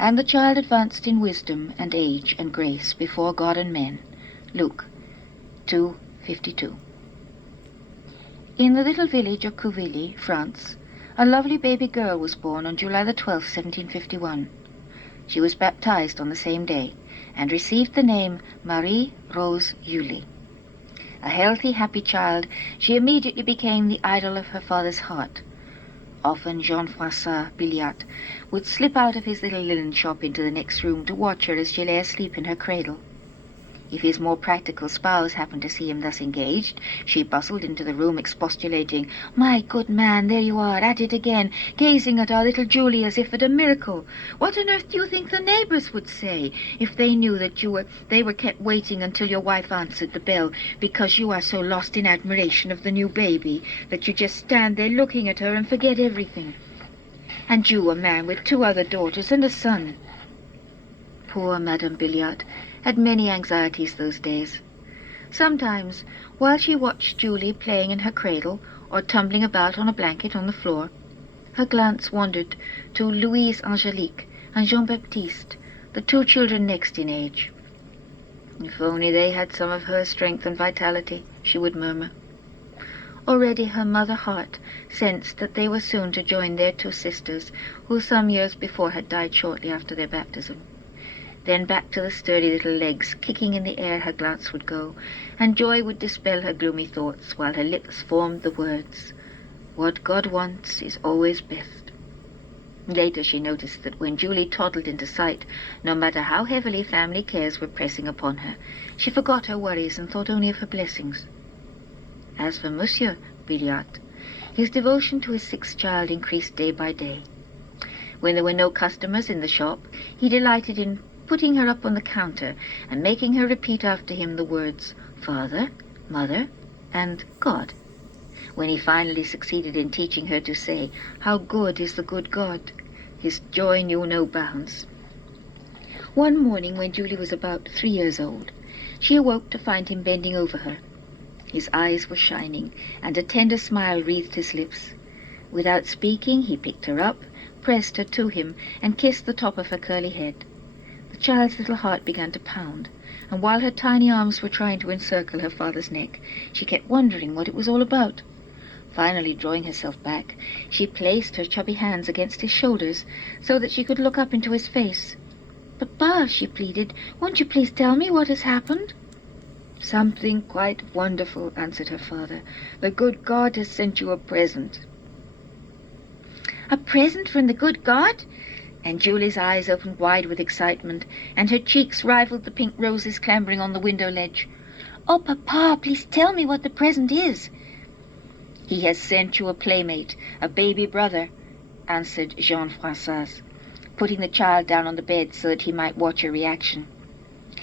And the child advanced in wisdom and age and grace before God and men. Luke 2:52. In the little village of Cuvilly, France, a lovely baby girl was born on July the 12th, 1751. She was baptized on the same day and received the name Marie Rose Julie. A healthy, happy child, she immediately became the idol of her father's heart. Often Jean-François Billiart would slip out of his little linen shop into the next room to watch her as she lay asleep in her cradle. If his more practical spouse happened to see him thus engaged, she bustled into the room expostulating, "My good man, there you are, at it again, gazing at our little Julie as if at a miracle. What on earth do you think the neighbors would say if they knew that they were kept waiting until your wife answered the bell, because you are so lost in admiration of the new baby that you just stand there looking at her and forget everything? And you, a man with 2 other daughters and a son." Poor Madame Billiart had many anxieties those days. Sometimes, while she watched Julie playing in her cradle or tumbling about on a blanket on the floor, her glance wandered to Louise Angelique and Jean-Baptiste, the 2 children next in age. "If only they had some of her strength and vitality," she would murmur. Already her mother heart sensed that they were soon to join their 2 sisters, who some years before had died shortly after their baptism. Then back to the sturdy little legs kicking in the air her glance would go, and joy would dispel her gloomy thoughts while her lips formed the words, "What God wants is always best." Later she noticed that when Julie toddled into sight, no matter how heavily family cares were pressing upon her, she forgot her worries and thought only of her blessings. As for Monsieur Billiart, his devotion to his 6th child increased day by day. When there were no customers in the shop, he delighted in putting her up on the counter and making her repeat after him the words Father, Mother, and God. When he finally succeeded in teaching her to say, "How good is the good God," his joy knew no bounds. One morning, when Julie was about 3 years old, she awoke to find him bending over her. His eyes were shining, and a tender smile wreathed his lips. Without speaking, he picked her up, pressed her to him, and kissed the top of her curly head. The child's little heart began to pound, and while her tiny arms were trying to encircle her father's neck, she kept wondering what it was all about. Finally, drawing herself back, she placed her chubby hands against his shoulders so that she could look up into his face. "Papa," she pleaded, "won't you please tell me what has happened?" "Something quite wonderful," answered her father. "The good God has sent you a present." "A present from the good God?" And Julie's eyes opened wide with excitement, and her cheeks rivaled the pink roses clambering on the window ledge. "Oh, Papa, please tell me what the present is." "He has sent you a playmate, a baby brother," answered Jean-François, putting the child down on the bed so that he might watch her reaction.